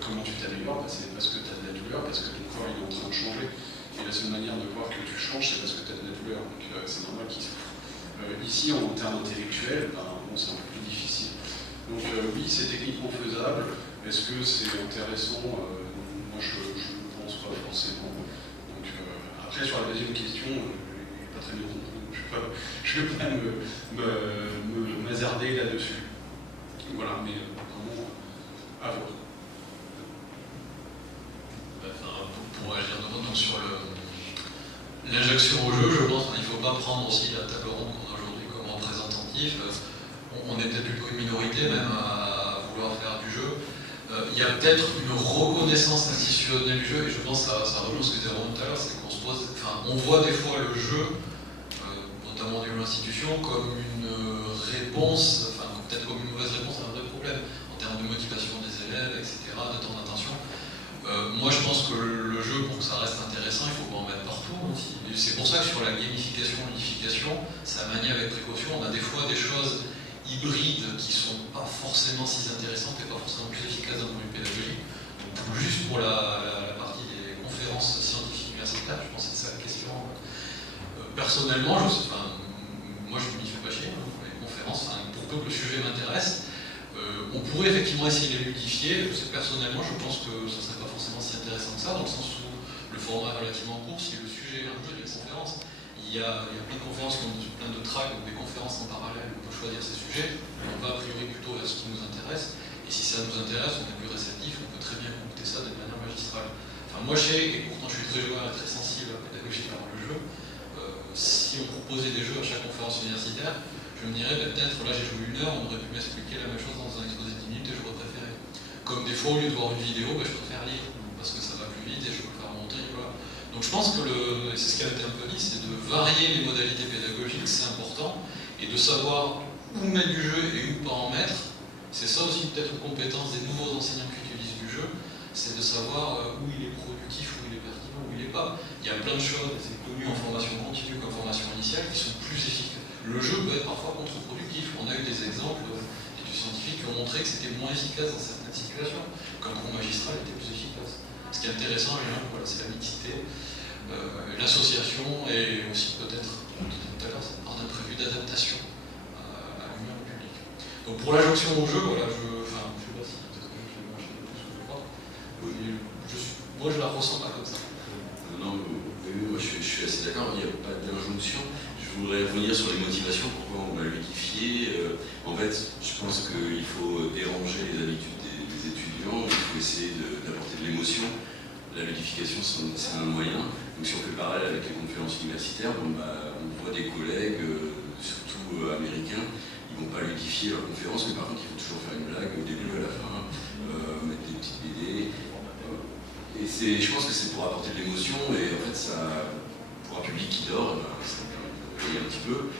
Comment tu t'améliores? C'est parce que tu as de la douleur, parce que ton corps il est en train de changer. Et la seule manière de voir que tu changes, c'est parce que tu as de la douleur. Donc c'est normal qu'il souffre. Ici, en termes intellectuels, c'est un peu plus difficile. Donc oui, c'est techniquement faisable. Est-ce que c'est intéressant? Moi, je ne pense pas forcément. Donc après, sur la deuxième question, je n'ai pas très bien compris. Je ne vais pas me m'hasarder là-dessus. Voilà, mais vraiment, à voir. Pour réagir donc sur l'injection au jeu, je pense qu'il ne faut pas prendre aussi la table ronde qu'on a aujourd'hui comme représentatif. On est peut-être plutôt une minorité même à vouloir faire du jeu. Il y a peut-être une reconnaissance institutionnelle du jeu, et je pense que ça rejoint ce que disait Romain tout à l'heure, c'est qu'on se pose, on voit des fois le jeu, notamment au niveau de l'institution, comme une réponse, peut-être comme une mauvaise réponse à un vrai problème, en termes de motivation des élèves, etc., de temps d'attention. Moi je pense que le jeu, pour que ça reste intéressant, il faut pas en mettre partout aussi. C'est pour ça que sur la gamification, ludification, c'est à manier avec précaution. On a des fois des choses hybrides qui sont pas forcément si intéressantes et pas forcément plus efficaces d'un point de vue pédagogique. Donc, juste pour la partie des conférences scientifiques universitaires, je pense que c'est ça la question. Personnellement, moi je me fais pas chier pour les conférences, pour peu que le sujet m'intéresse. On pourrait effectivement essayer de les ludifier. Personnellement, je pense que ça ne serait pas forcément si intéressant que ça, dans le sens où le format est relativement court. Si le sujet est un jeu, des conférences, il y a plein de conférences qui ont plein de tracks, donc des conférences en parallèle, on peut choisir ces sujets. On va a priori plutôt vers ce qui nous intéresse. Et si ça nous intéresse, on est plus réceptif moi et pourtant je suis très joueur et très sensible à la pédagogie dans le jeu, si on proposait des jeux à chaque conférence universitaire, je me dirais peut-être là j'ai joué 1 heure, on aurait pu m'expliquer la même chose dans un exposé de 10 minutes et j'aurais préféré. Comme des fois au lieu de voir une vidéo, je préfère lire, parce que ça va plus vite et je peux faire monter, voilà. Donc je pense que et c'est ce qui a été un peu dit, c'est de varier les modalités pédagogiques, c'est important, et de savoir où mettre du jeu et où pas en mettre. C'est ça aussi peut-être une compétence des nouveaux enseignants qui utilisent du jeu, c'est de savoir où il est productif, où il est pertinent, où il n'est pas. Il y a plein de choses, c'est connu en formation continue comme formation initiale, qui sont plus efficaces. Le jeu peut être parfois contre-productif. On a eu des exemples d'études scientifiques qui ont montré que c'était moins efficace dans certaines situations, qu'un cours magistral était plus efficace. Ce qui est intéressant, voilà, c'est la mixité, l'association et aussi peut-être, on disait tout à l'heure, cette part d'imprévu d'adaptation à l'humain, au public. Donc pour l'injonction au jeu, voilà, je sais pas si peut-être que je vais marcher plus que je crois. Moi je la ressens pas comme ça. Non, moi je suis assez d'accord, il n'y a pas d'injonction. Je voudrais revenir sur les motivations, pourquoi on va ludifier. En fait, je pense qu'il faut déranger les habitudes des étudiants, il faut essayer d'apporter de l'émotion. La ludification, c'est un moyen. Donc si on fait pareil avec les conférences universitaires, on voit des collègues, surtout américains, ils ne vont pas ludifier leur conférence, mais par contre, ils vont toujours faire une blague au début et à la fin, mettre des petites BD. Et je pense que c'est pour apporter de l'émotion, et en fait, pour un public qui dort, ça peut payer un petit peu.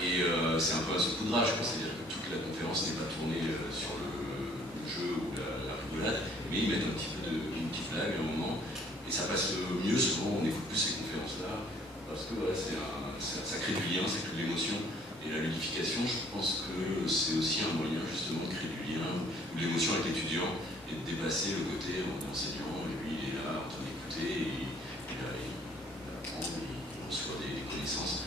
Et c'est un peu un saupoudrage, c'est-à-dire que toute la conférence n'est pas tournée sur le jeu ou la rigolade, mais ils mettent un petit peu une petite blague à un moment, et ça passe mieux. Souvent, on écoute plus ces conférences-là, parce que ça crée du lien, ça crée de l'émotion. Et la ludification, je pense que c'est aussi un moyen justement de créer du lien, ou de l'émotion avec l'étudiant, et de dépasser le côté enseignant, et lui il est là en train d'écouter, et il apprend, il reçoit des connaissances,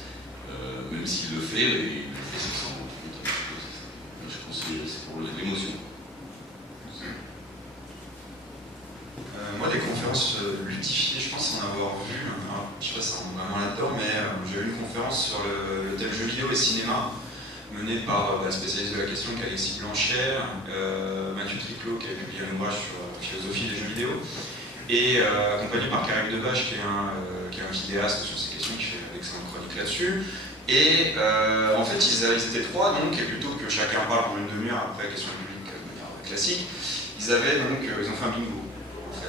même s'il le fait, il le fait sans s'en rendre compte un petit peu. Je pense que c'est pour l'émotion. Moi, des conférences ludifiées, je pense en avoir vu, je sais pas si ça rentre vraiment là-dedans, mais j'ai eu une conférence sur le thème jeux vidéo et cinéma, menée par un spécialiste de la question qui est Alexis Blanchère, Mathieu Triclot qui a publié un ouvrage sur la philosophie des jeux vidéo, et accompagné par Karim Debache qui est un vidéaste sur ces questions, qui fait d'excellentes chroniques là-dessus. Et en fait, ils étaient 3, donc, et plutôt que chacun parle pendant une demi-heure après la question publique de manière classique, ils ont fait un bingo.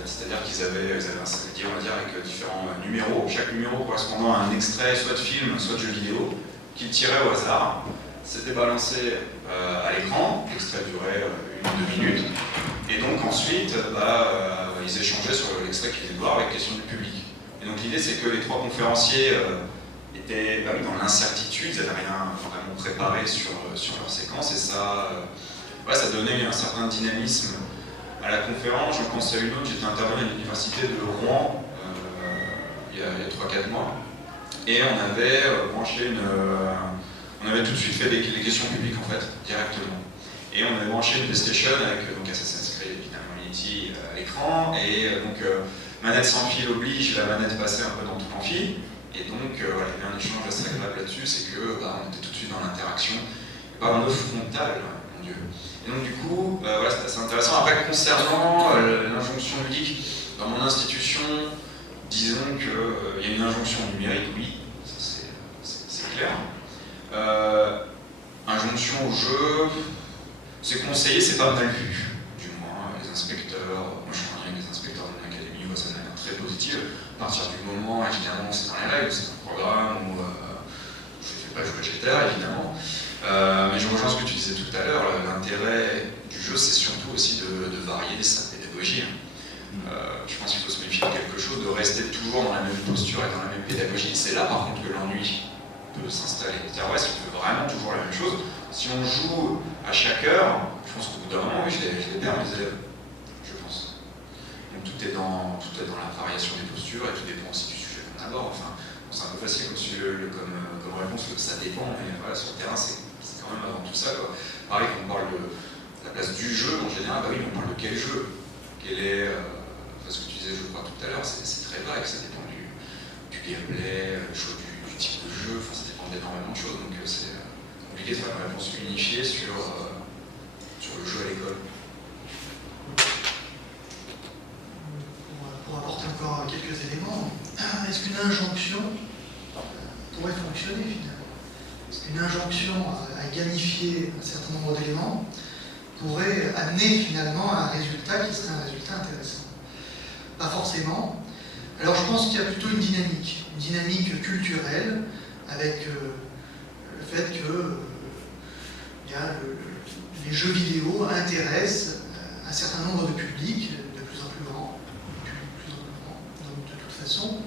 C'est-à-dire qu'ils avaient un samedi, on va dire, avec différents numéros, chaque numéro correspondant à un extrait soit de film, soit de jeu vidéo, qu'ils tiraient au hasard. C'était balancé à l'écran, l'extrait durait 1 ou 2 minutes, et donc ensuite, ils échangeaient sur l'extrait qu'ils venaient de voir avec question du public. Et donc l'idée, c'est que les 3 conférenciers étaient dans l'incertitude, ils n'avaient rien vraiment préparé sur leur séquence, et ça donnait un certain dynamisme à la conférence. J'en pense à une autre, j'étais intervenu à l'université de Rouen il y a 3-4 mois, et on avait branché on avait tout de suite fait des questions publiques en fait, directement. Et on avait branché une PlayStation avec Assassin's Creed, évidemment Unity à l'écran, et manette sans fil oblige, la manette passait un peu dans tout l'amphi, et donc il y avait un échange assez agréable là-dessus, c'est que on était tout de suite dans l'interaction, pas en oeuf frontal, mon Dieu. Et donc du coup, c'est assez intéressant. Après, concernant l'injonction ludique, dans mon institution, disons qu'il y a une injonction numérique, oui, ça c'est clair. Injonction au jeu, c'est conseillé, c'est pas mal vu, du moins. Les inspecteurs, moi je suis en lien avec les inspecteurs de mon académie, voient ça de manière très positive. À partir du moment, évidemment, c'est dans les règles, c'est un programme où je ne fais pas jouer Jeter, évidemment. Mais je rejoins ce que tu disais tout à l'heure, l'intérêt du jeu, c'est surtout aussi de varier sa pédagogie. Je pense qu'il faut se méfier de quelque chose, de rester toujours dans la même posture et dans la même pédagogie. C'est là, par contre, que l'ennui peut s'installer. C'est-à-dire, si on fait vraiment toujours la même chose, si on joue à chaque heure, je pense qu'au bout d'un moment, oui, je les perds, mes élèves, je pense. Donc tout est dans la variation des postures, et tout dépend aussi du sujet qu'on aborde. Enfin, c'est un peu facile comme réponse, ça dépend, mais voilà, sur le terrain, c'est quand même avant tout ça, quoi. Pareil, quand on parle de la place du jeu, en général, oui, on parle de quel jeu. Ce que tu disais, je crois, tout à l'heure, c'est très vague, ça dépend du gameplay, le choix du type de jeu, ça dépend d'énormément de choses, donc c'est compliqué de faire une réponse unifiée sur le jeu à l'école. Pour apporter encore est-ce qu'une injonction pourrait fonctionner finalement? Est-ce qu'une injonction à gamifier un certain nombre d'éléments pourrait amener finalement à un résultat qui serait un résultat intéressant? Pas forcément. Alors je pense qu'il y a plutôt une dynamique culturelle, avec le fait que les jeux vidéo intéressent un certain nombre de publics, de plus en plus grands. Donc de toute façon,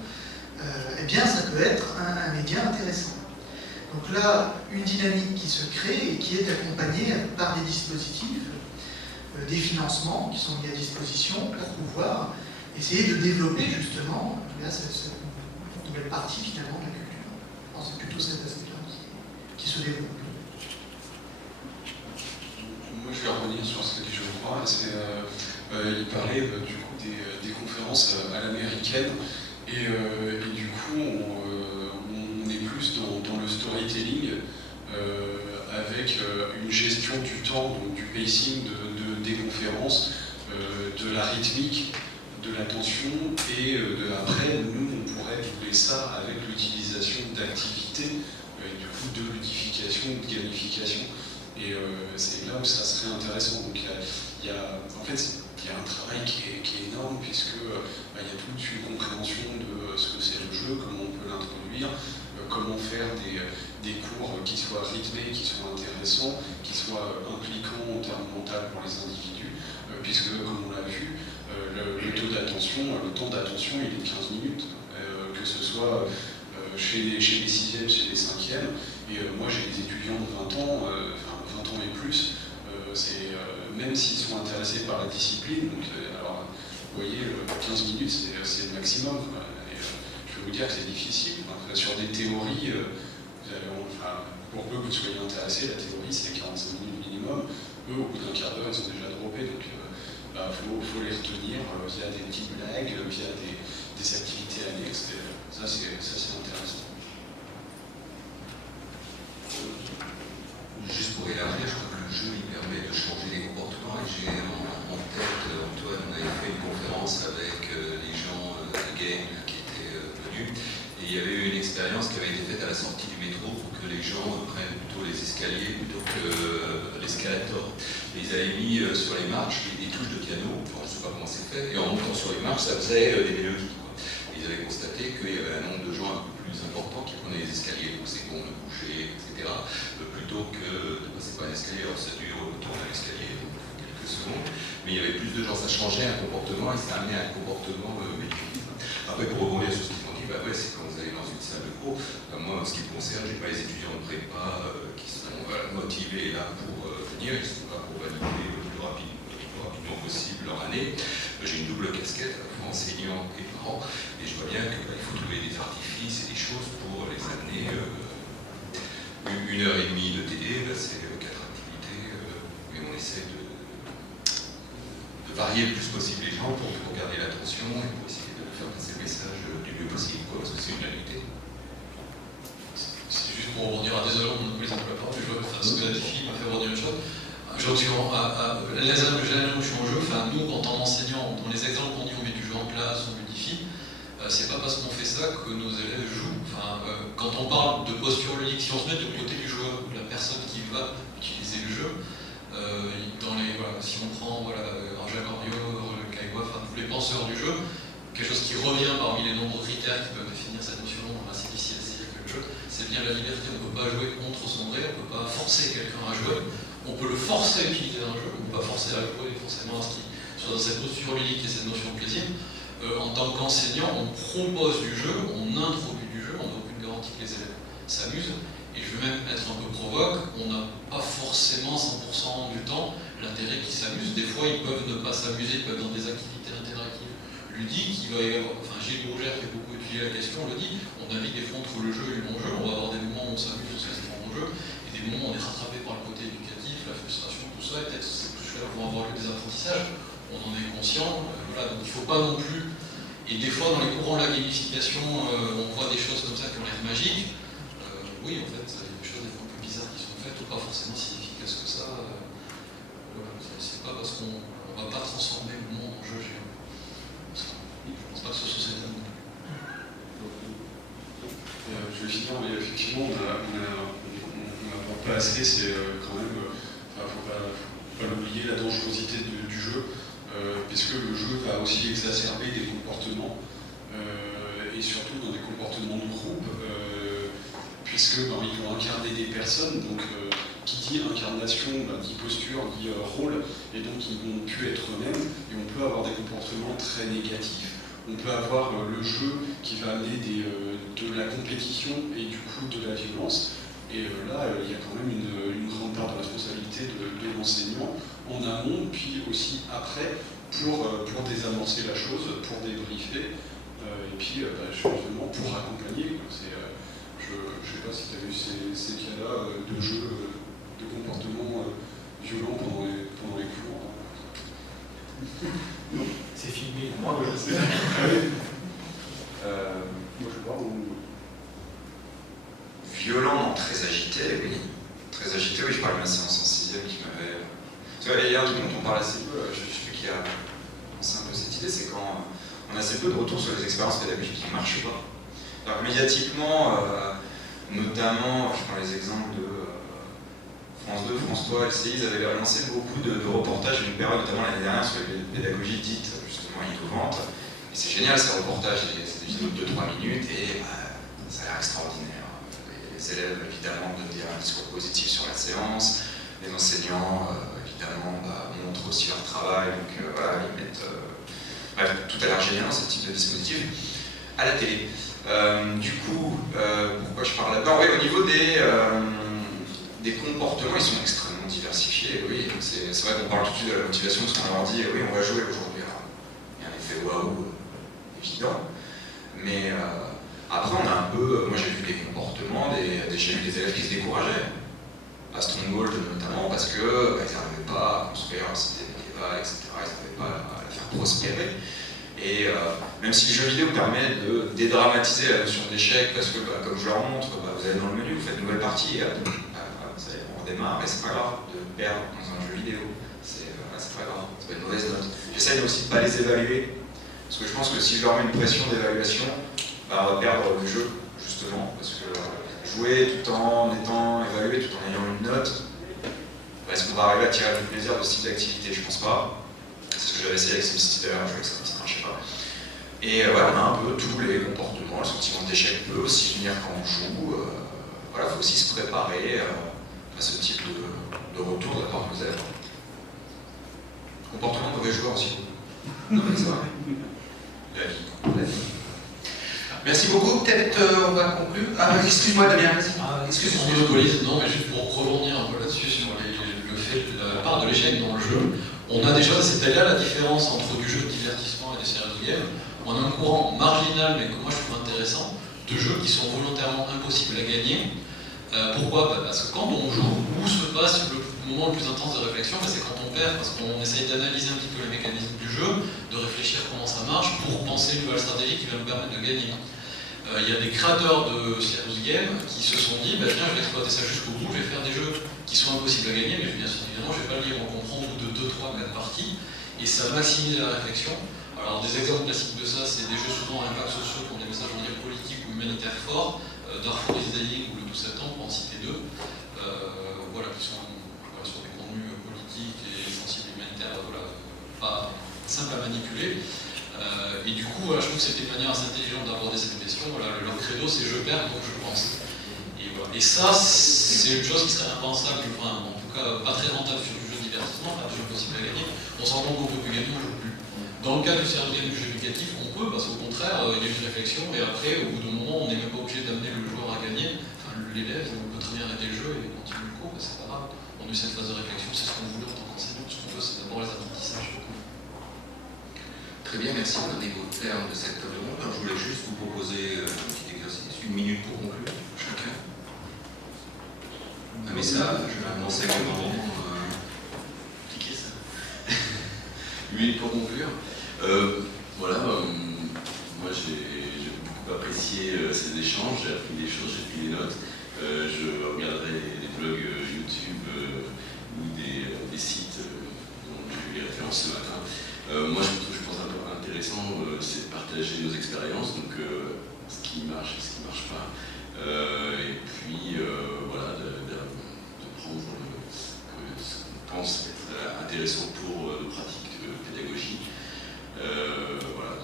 eh bien ça peut être un média intéressant. Donc là, une dynamique qui se crée et qui est accompagnée par des dispositifs, des financements qui sont mis à disposition pour pouvoir essayer de développer justement cette nouvelle partie finalement de la culture. Alors c'est plutôt cet aspect-là qui se développe. Moi je vais revenir sur ce que dit Geoffroy. Il parlait du coup des conférences à l'américaine et du coup on est plus dans le storytelling avec une gestion du temps, donc du pacing des conférences, de la rythmique, de l'attention et après nous on pourrait doubler ça avec l'utilisation d'activités et du coup de ludification, de gamification et c'est là où ça serait intéressant. Donc il y a un travail qui est énorme puisque il y a toute une compréhension de ce que c'est le jeu, comment on peut l'introduire, comment faire des cours qui soient rythmés, qui soient intéressants, qui soient impliquants en termes mental pour les individus, puisque comme on l'a vu, le taux d'attention, le temps d'attention, il est de 15 minutes, que ce soit chez les 6e, chez les 5e, et moi j'ai des étudiants de 20 ans, 20 ans et plus, même s'ils sont intéressés par la discipline, donc alors vous voyez, 15 minutes c'est le maximum, et je peux vous dire que c'est difficile. Sur des théories, pour peu que vous soyez intéressés, la théorie c'est 45 minutes minimum. Eux, au bout d'un quart d'heure, ils sont déjà droppés, donc faut les retenir via des petites blagues, via des activités annexes. Et ça, c'est intéressant. Juste pour élargir, je crois que le jeu il permet de changer les comportements. Et j'ai en tête, Antoine, on avait fait une conférence avec les gens de Game qui étaient venus. Et il y avait eu une expérience qui avait été faite à la sortie du métro pour que les gens prennent plutôt les escaliers plutôt que l'escalator. Et ils avaient mis sur les marches des touches de piano, enfin, je ne sais pas comment c'est fait, et en montant sur les marches, ça faisait des mélodies. Et ils avaient constaté qu'il y avait un nombre de gens un peu plus important qui prenaient les escaliers pour ces gonds de bouger, etc. Plutôt que de passer par un escalier. Alors ça dure tourner à l'escalier quelques secondes, mais il y avait plus de gens, ça changeait un comportement et ça amenait un comportement médiatique. Après, pour rebondir sur ce qu'ils ont dit, c'est quand vous allez dans une salle de cours, moi en ce qui me concerne, j'ai pas les étudiants de prépa qui sont motivés là pour venir, ils sont là pour valider le plus rapidement possible leur année. J'ai une double casquette, à la fois enseignant et parent, et je vois bien qu'il faut trouver des artifices et des choses pour les amener. 1h30 de TD, c'est 4 activités, mais on essaie de varier le plus possible les gens pour garder l'attention et pour essayer de faire passer le message du mieux possible, parce que c'est une réalité. C'est juste pour rebondir, désolé, on ne monopolise un peu la parole, mais je vois que ce que la DFI m'a fait rebondir une chose. Les allocutions au jeu, nous, en tant qu'enseignants, dans les exemples qu'on dit, on met du jeu en classe, on modifie, c'est pas parce qu'on fait ça que nos élèves jouent. Quand on parle de posture ludique, si on se met du côté du joueur, de la personne qui va utiliser le jeu, si on prend Angel Goriot, Kaiwa, tous les penseurs du jeu, quelque chose qui revient parmi les nombreux critères qui peuvent définir cette notion assez difficile que le jeu, c'est bien la liberté. On ne peut pas jouer contre son gré, on ne peut pas forcer quelqu'un à jouer, on peut le forcer à utiliser un jeu, on ne peut pas forcer à jouer forcément à ce qui soit dans cette posture ludique et cette notion de plaisir. En tant qu'enseignant, on propose du jeu, on introduit du jeu, on n'a aucune garantie que les élèves s'amusent. Et je veux même être un peu provoque, on n'a pas forcément 100% du temps l'intérêt qu'ils s'amusent. Des fois, ils peuvent ne pas s'amuser, ils peuvent être dans des activités interactives ludiques. Il va y avoir, Gilles Bourgère qui a beaucoup étudié la question, le dit, on navigue des fois entre le jeu et le non-jeu. On va avoir des moments où on s'amuse, on se laisse prendre au jeu, et des moments où on est rattrapé par le côté éducatif, la frustration, tout ça, et peut-être ces touches-là vont avoir eu des apprentissages. On en est conscient, donc il ne faut pas non plus. Et des fois, dans les courants de la gamification, on voit des choses comme ça qui ont l'air magiques. Oui, en fait, il y a des choses des fois un peu bizarres qui sont faites, ou pas forcément si efficaces que ça. C'est pas parce qu'on ne va pas transformer le monde en jeu géant. Je ne pense pas que ce soit sociétal non plus. je vais finir, mais effectivement, on n'apporte pas assez, c'est quand même, faut pas l'oublier, la dangerosité du jeu, puisque le jeu va aussi exacerber des comportements, et surtout dans des comportements de groupe, puisque ils vont incarner des personnes, donc qui dit incarnation, dit posture, dit rôle, et donc ils vont plus être eux-mêmes, et on peut avoir des comportements très négatifs. On peut avoir le jeu qui va amener de la compétition et du coup de la violence. Et là, il y a quand même une grande part de responsabilité de l'enseignant en amont, puis aussi après, pour désamorcer la chose, pour débriefer, et puis justement pour accompagner. Je ne sais pas si tu as vu ces cas-là de jeux, de comportements violents pendant les cours. C'est filmé. Moi, je sais. Moi, je vois où... Violent, très agité, oui. Très agité, oui, je parlais de ma séance en 6e qui m'avait... Il y a un truc dont on parle assez peu, je sais qui a pensé un peu cette idée, c'est quand on a assez peu de retours sur les expériences pédagogiques qui ne marchent pas. Alors médiatiquement, notamment, je prends les exemples de France 2, France 3, LCI, ils avaient lancé beaucoup de reportages une période, notamment l'année dernière, sur les pédagogies dites justement innovantes. Et c'est génial ces reportages, c'est des vidéos de 2-3 minutes et ça a l'air extraordinaire. Les élèves évidemment donnent un discours positif sur la séance, les enseignants évidemment montrent aussi leur travail, donc voilà, ils mettent. Bref, tout a l'air génial ce type de dispositif à la télé. Du coup, pourquoi je parle là-dedans? Oui, au niveau des comportements, ils sont extrêmement diversifiés, oui. C'est vrai qu'on parle tout de suite de la motivation parce qu'on leur dit oui, on va jouer aujourd'hui. Il y a un effet waouh évident. Mais après, on a un peu. Moi, j'ai vu des comportements, j'ai vu des élèves qui se décourageaient. À Stronghold notamment, parce qu'ils n'arrivaient pas à construire un système médiéval, etc. Ils n'arrivaient pas à la faire prospérer. Et même si le jeu vidéo permet de dédramatiser la notion d'échec, parce que comme je leur montre, vous allez dans le menu, vous faites une nouvelle partie, et on redémarre, et c'est pas grave de perdre dans un jeu vidéo. C'est pas grave, c'est pas une mauvaise note. J'essaye aussi de ne pas les évaluer, parce que je pense que si je leur mets une pression d'évaluation, on va perdre le jeu, justement, parce que jouer tout en étant évalué, tout en ayant une note, est-ce qu'on va arriver à tirer du plaisir de ce type d'activité? Je pense pas. C'est ce que j'avais essayé avec SimCity d'ailleurs, je jouais avec ça ne marchait pas. Et voilà, on a un peu tous les comportements, le sentiment d'échec peut aussi venir quand on joue. Voilà, il faut aussi se préparer à ce type de retour de la part de nos élèves. Comportement de mauvais joueurs aussi. Non mais c'est vrai. La vie. Merci beaucoup, peut-être on va conclure. Ah, excuse-moi Damien, vas-y. Excuse-moi, non, mais juste pour rebondir un peu là-dessus sur le fait de la part de l'échec dans le jeu, on a déjà, c'est là la différence entre du jeu de divertissement et des serious games. On a un courant marginal, mais que moi je trouve intéressant, de jeux qui sont volontairement impossibles à gagner. Pourquoi? Parce que quand on joue, où se passe le moment le plus intense de réflexion, c'est quand on perd, parce qu'on essaye d'analyser un petit peu les mécanismes du jeu, de réfléchir comment ça marche pour penser une nouvelle stratégie qui va nous permettre de gagner. Il y a des créateurs de serious games qui se sont dit tiens, je vais exploiter ça jusqu'au bout, je vais faire des jeux qui sont impossibles à gagner, mais bien évidemment, je ne vais pas le lire en comprendre au bout de 2, 3, 4 parties, et ça maximise la réflexion. Alors, des exemples classiques de ça, c'est des jeux souvent à impact social, qui ont des messages politiques ou humanitaires forts, Darfour is Dying ou le 12 septembre, pour en citer deux, voilà, qui sont sur des contenus politiques et sensibles humanitaires, pas simples à manipuler. Et du coup, je trouve que c'était une manière assez intelligente d'aborder cette question. Voilà, leur credo, c'est je perds, donc je pense. Et ça, c'est une chose qui serait impensable, enfin, en tout cas pas très rentable sur du jeu de divertissement, pas du jeu possible à gagner. On s'en rend compte qu'on peut plus gagner, on ne joue plus. Dans le cas du serious game, du jeu éducatif, on peut, parce qu'au contraire, il y a une réflexion, et après, au bout d'un moment, on n'est même pas obligé d'amener le joueur à gagner, enfin l'élève, on peut très bien arrêter le jeu et continuer le cours, c'est pas grave. On a eu cette phase de réflexion, c'est ce qu'on voulait en tant qu'enseignant, ce qu'on veut, c'est d'abord les apprentissages. Très bien, merci. On arrive au terme de cette table ronde. Je voulais juste vous proposer un petit exercice, 1 minute pour conclure, chacun. Un message, un enseignement, cliquez ça. 1 minute pour conclure. Voilà, moi j'ai beaucoup apprécié ces échanges, j'ai appris des choses, j'ai pris des notes. Je regarderai des blogs YouTube ou des sites dont j'ai eu les références ce matin. Moi je pense intéressant, c'est de partager nos expériences, donc ce qui marche et ce qui ne marche pas. Et puis, voilà, de prendre ce qu'on pense être intéressant pour nos pratiques de pédagogie. Voilà,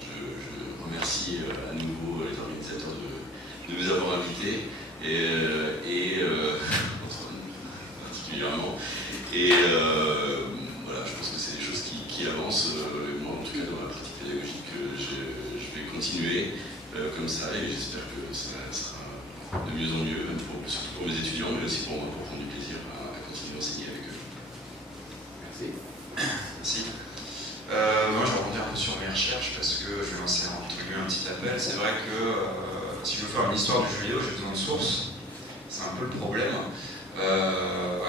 je remercie à nouveau les organisateurs de nous avoir invités, et particulièrement. Et voilà, je pense que c'est des choses qui avancent. Moi, en tout cas, dans la pratique pédagogique, je vais continuer comme ça, et j'espère que ça sera de mieux en mieux, surtout pour mes étudiants, mais aussi pour moi, pour prendre du plaisir à continuer d'enseigner avec eux. Merci. Merci. Moi, je vais rebondir un peu sur mes recherches parce que je vais lancer un petit appel. C'est vrai que si je veux faire une histoire du jeu vidéo, j'ai besoin de sources. C'est un peu le problème.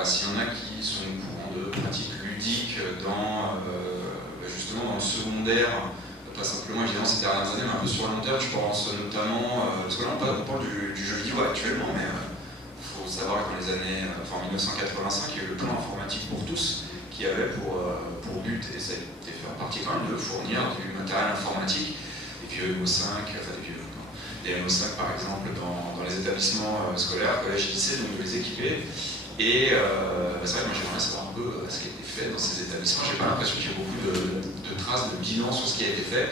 S'il y en a qui sont au courant de pratiques ludiques justement dans le secondaire, pas simplement évidemment ces dernières années, mais un peu sur le long terme, je pense notamment, parce que là on parle du jeu vidéo actuellement, mais il faut savoir que dans les années, en 1985, il y a eu le plan informatique pour tous, qui avait pour but, et ça a été fait en partie quand même, de fournir du matériel informatique, des vieux MO5, des MO5 par exemple dans les établissements scolaires, collèges, lycées, donc de les équiper. Et c'est vrai que moi j'aimerais savoir un peu ce qui a été fait dans ces établissements. J'ai pas l'impression qu'il y a beaucoup de traces, de bilan sur ce qui a été fait.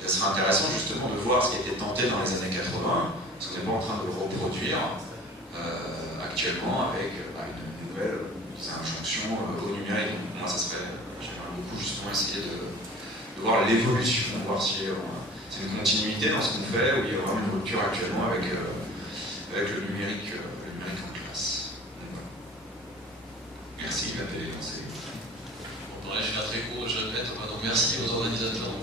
Et ça serait intéressant justement de voir ce qui a été tenté dans les années 80, parce qu'on n'est pas en train de le reproduire actuellement avec une nouvelle injonction au numérique. Donc, moi ça serait, j'aimerais beaucoup justement essayer de voir l'évolution, voir si c'est une continuité dans ce qu'on fait, ou il y a vraiment une rupture actuellement avec le numérique en classe. Merci, l'appel est lancé. Bon, je vais faire très court, je répète, donc merci aux organisateurs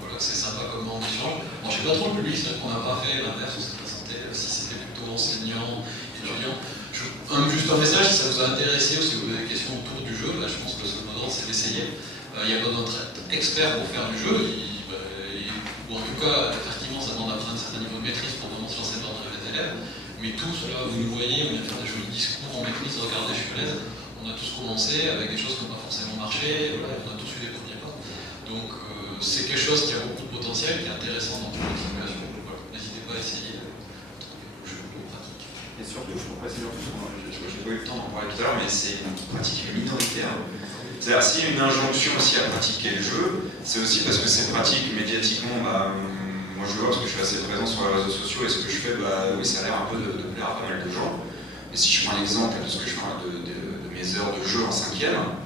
voilà, c'est sympa comme on échange. Bon, je ne sais pas trop le public, c'est vrai qu'on n'a pas fait l'inverse, on s'est présenté, si c'était plutôt enseignant, étudiant. Juste un message, si ça vous a intéressé ou si vous avez des questions autour du jeu, là, je pense que le seul mot c'est d'essayer. Il y a pas d'être expert pour faire du jeu, ou en tout cas, effectivement, ça demande un certain niveau de maîtrise pour vraiment se lancer dans les élèves. Mais tous, là, vous nous voyez, on vient faire des jolis discours en maîtrise, regardez, je suis à l'aise. On a tous commencé avec des choses qui n'ont pas forcément marché, voilà, on a tous eu des premiers pas. Donc, c'est quelque chose qui a beaucoup de potentiel, qui est intéressant dans toute la simulation. Voilà. N'hésitez pas à essayer de trouver le jeu pratique. Et surtout, je crois que je n'ai pas eu le temps d'en parler tout à l'heure, mais c'est une pratique minoritaire. C'est-à-dire, s'il y a une injonction aussi à pratiquer le jeu, c'est aussi parce que ces pratiques médiatiquement, moi je le vois parce que je suis assez présent sur les réseaux sociaux, et ce que je fais, oui, ça a l'air un peu de plaire à pas mal de gens. Et si je prends un exemple de ce que je fais de mes heures de jeu en 5e,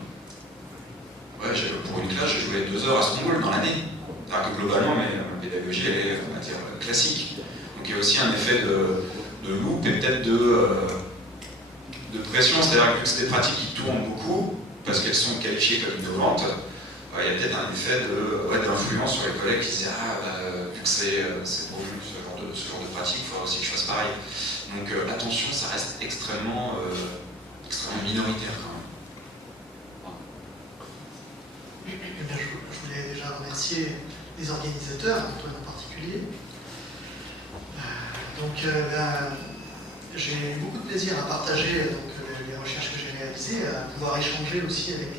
pour une classe, j'ai joué 2 heures à Stonewall dans l'année. Alors que globalement, ma pédagogie, elle est, on va dire, classique. Donc il y a aussi un effet de loupe et peut-être de pression, c'est-à-dire que c'est des pratiques qui tournent beaucoup, parce qu'elles sont qualifiées comme innovantes. Il y a peut-être un effet d'influence sur les collègues qui disent vu que c'est pour ce genre de pratique, il faudra aussi que je fasse pareil. Donc attention, ça reste extrêmement minoritaire quand même. Je voulais déjà remercier les organisateurs, Antoine en particulier. J'ai eu beaucoup de plaisir à partager les recherches que j'ai réalisées, à pouvoir échanger aussi avec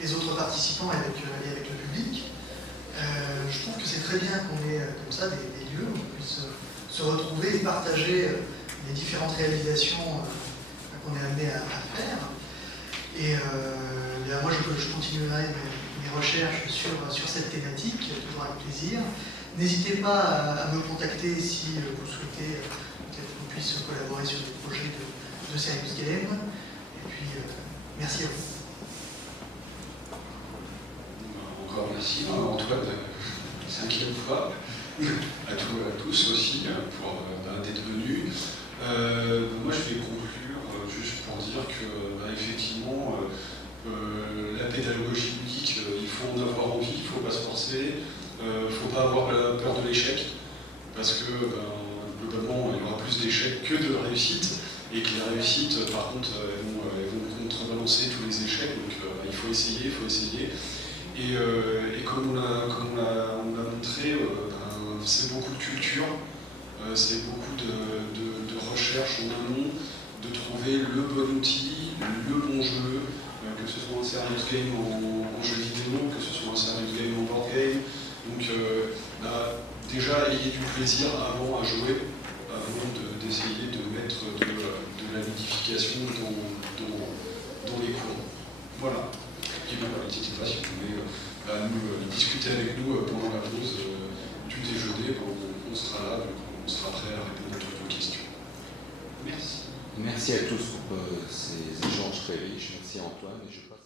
les autres participants et avec le public. Je trouve que c'est très bien qu'on ait comme ça des lieux où on puisse se retrouver et partager les différentes réalisations qu'on est amené à faire. Et moi, je continuerai mes recherches sur cette thématique, toujours avec plaisir. N'hésitez pas à me contacter si vous souhaitez peut-être qu'on puisse collaborer sur des projets de Serious Game. Et puis, merci à vous. Encore merci Antoine, 5e fois, à tous aussi pour d'être venus. Moi je vais conclure juste pour dire que effectivement la pédagogie ludique, il faut en avoir envie, il ne faut pas se forcer, il ne faut pas avoir peur de l'échec, parce que globalement il y aura plus d'échecs que de réussites, et que les réussites par contre elles vont contrebalancer tous les échecs, donc il faut essayer, Et comme on l'a montré, c'est beaucoup de culture, c'est beaucoup de recherche en amont, de trouver le bon outil, le bon jeu, que ce soit un serious game en jeu vidéo, que ce soit un serious game en board game. Donc déjà, ayez du plaisir avant à jouer, avant d'essayer de mettre de la ludification dans les cours. Voilà. Et donc, n'hésitez pas si vous voulez discuter avec nous pendant la pause du déjeuner, on sera là, on sera prêt à répondre à toutes vos questions. Merci. Merci à tous pour ces échanges très riches. Merci Antoine. Et je passe